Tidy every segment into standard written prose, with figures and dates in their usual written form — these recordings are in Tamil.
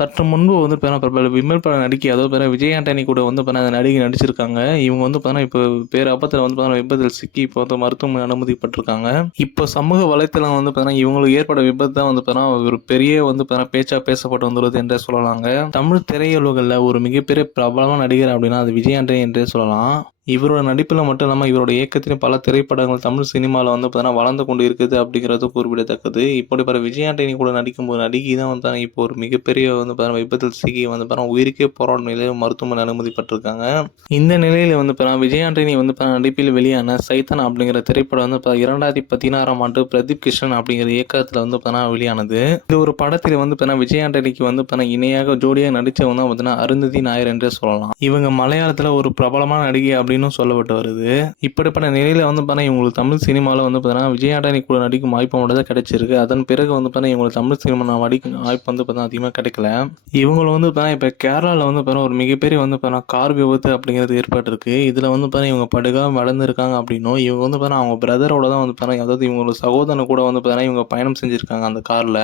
சற்று முன்பு வந்து பார்த்தீங்கன்னா, பிரபல விமல் பட நடிகை அதாவது பார்த்தீங்கன்னா, விஜய் ஆண்டனி கூட வந்து பார்த்தீங்கன்னா, அந்த நடிகை நடிச்சிருக்காங்க. இவங்க வந்து பார்த்தீங்கன்னா, இப்போ பேராபத்துல வந்து பார்த்தீங்கன்னா, விபத்தில் சிக்கி இப்போ வந்து மருத்துவமனை அனுமதிக்கப்பட்டிருக்காங்க. இப்போ சமூக வலைத்தளம் வந்து பார்த்தீங்கன்னா, இவங்களுக்கு ஏற்பட்ட விபத்து தான் வந்து பார்த்தீங்கன்னா, ஒரு பெரிய வந்து பார்த்தீங்கன்னா, பேச்சா பேசப்பட்டு வந்துள்ளது என்றே சொல்லலாங்க. தமிழ் திரையுலகில ஒரு மிகப்பெரிய பிரபலமான நடிகர் அப்படின்னா, அது விஜய் ஆண்டனி என்றே சொல்லலாம். இவரோட நடிப்பில மட்டும் இல்லாம, இவரோட இயக்கத்திலும் பல திரைப்படங்கள் தமிழ் சினிமால வந்து பார்த்தீங்கன்னா, வளர்ந்து கொண்டு இருக்குது அப்படிங்கிறது குறிப்பிடத்தக்கது. இப்படிப்பட்ட விஜய் ஆண்டனி கூட நடிக்கும்போது நடிகை தான் வந்து பார்த்தீங்கன்னா, இப்போ ஒரு மிகப்பெரிய வந்து பார்த்தீங்கன்னா, விபத்தில் சிக்கி வந்து பார்த்தீங்கன்னா, உயிருக்கே போராடும் நிலையில மருத்துவமனை அனுமதிக்கப்பட்டிருக்காங்க. இந்த நிலையில வந்து பார்த்தீங்கன்னா, விஜய் ஆண்டனி வந்து பார்த்தீங்கன்னா, நடிப்பில் வெளியான சைத்தான் அப்படிங்கிற திரைப்படம் வந்து 2016ஆம் ஆண்டு பிரதீப் கிருஷ்ணன் அப்படிங்கிற இயக்கத்துல வந்து பார்த்தீங்கன்னா, வெளியானது. இந்த ஒரு படத்தில வந்து பார்த்தீங்கன்னா, விஜய் ஆண்டனிக்கு வந்து பார்த்தீங்கன்னா, இணையாக ஜோடியாக நடிச்சவங்க தான் பார்த்தீங்கன்னா, அருந்ததி நாயர் என்றே சொல்லலாம். இவங்க மலையாளத்துல ஒரு பிரபலமான நடிகை அப்படின்னு சொல்லப்பட்டு வருது. இப்படிப்பட்ட நிலையில வந்து பார்த்தீங்கன்னா, இவங்களுக்கு தமிழ் சினிமால வந்து பார்த்தீங்கன்னா, விஜய் ஆண்டனி கூட நடிக்கும் வாய்ப்பு மட்டும் தான் கிடைச்சிருக்கு. அதன் பிறகு வந்து பார்த்தீங்கன்னா, இவங்களுக்கு தமிழ் சினிமா நடிக்கும் வாய்ப்பு வந்து பார்த்தீங்கன்னா, அதிகமா கிடைக்கல. இவங்க வந்து பார்த்தீங்கன்னா, இப்ப கேரளால வந்து பார்த்தீங்கன்னா, ஒரு மிகப்பெரிய வந்து பார்த்தீங்கன்னா, கார் விபத்து அப்படிங்கிறது ஏற்பட்டிருக்கு. இதுல வந்து பார்த்தீங்கன்னா, இவங்க படுகாயம் அடைந்திருக்காங்க அப்படின்னும், இவங்க வந்து பார்த்தீங்கன்னா, அவங்க பிரதரோட தான் வந்து பார்த்தீங்கன்னா, அதாவது இவங்களோட சகோதரன் கூட வந்து பார்த்தீங்கன்னா, இவங்க பயணம் செஞ்சிருக்காங்க அந்த கார்ல.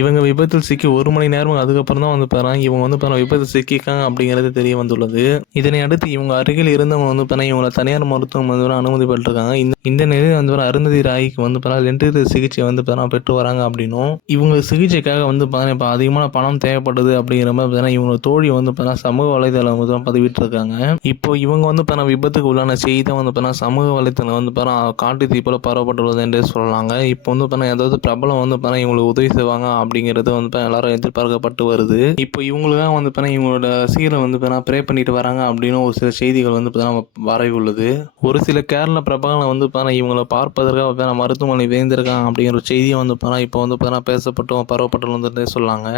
இவங்க விபத்தில் சிக்கி 1 மணி நேரம் அதுக்கப்புறம் தான் வந்து பார்த்தீங்கன்னா, இவங்க வந்து பார்த்தீங்கன்னா, விபத்தில் சிக்கியிருக்காங்க அப்படிங்கிறது தெரிய வந்துள்ளது. இதனை அடுத்து இவங்க அருகில் இருந்தவங்க வந்து பார்த்தீங்கன்னா, இவங்கள தனியார் மருத்துவமனை வந்து அனுமதிப்பட்டிருக்காங்க. இந்த நிலையில் வந்து அருந்ததி ராய்க்கு வந்து பார்த்தீங்கன்னா, லென்டில் சிகிச்சை வந்து பார்த்தீங்கன்னா, பெற்று வராங்க அப்படின்னும், இவங்க சிகிச்சைக்காக வந்து பார்த்தீங்கன்னா, இப்போ அதிகமான பணம் தேவைப்படுது அப்படிங்கிற மாதிரி பார்த்தீங்கன்னா, இவங்க தோழி வந்து பார்த்தீங்கன்னா, சமூக வலைதளம் வந்து பதிவிட்டிருக்காங்க. இப்போ இவங்க வந்து பார்த்தீங்கன்னா, விபத்துக்கு உள்ளான செய்தி தான் வந்து பார்த்தீங்கன்னா, சமூக வலைதளம் வந்து பார்த்தீங்கன்னா, காட்டு தீ போல பரவப்பட்டுள்ளது என்றே சொல்லலாங்க. இப்போ வந்து பார்த்தீங்கன்னா, ஏதாவது பிரபலம் வந்து பார்த்தீங்கன்னா, இவங்களுக்கு உதவி செய்வாங்க அப்படிங்கிறது வந்து பார்த்தீங்கன்னா, எல்லாரும் எதிர்பார்க்கப்பட்டு வருது. இப்போ இவங்களுக்காக வந்து பார்த்தீங்கன்னா, இவங்களோட ரசிகர்கள் வந்து பார்த்தீங்கன்னா, ப்ரே பண்ணிட்டு வராங்க அப்படின்னு ஒரு சில செய்திகள் வந்து பார்த்தீங்கன்னா, உள்ளது. ஒரு சில கேரள பிரபலங்கள் வந்து பார்த்தீங்கன்னா, இவங்கள பார்ப்பதற்காக பார்த்தீங்கன்னா, மருத்துவமனை விரைந்திருக்காங்க அப்படிங்கிற ஒரு செய்தியும் வந்து பார்த்தீங்கன்னா, இப்போ வந்து பார்த்தீங்கன்னா, பேசப்பட்டும் பரவப்பட்டுள்ளதுன்னே சொல்லலாங்க.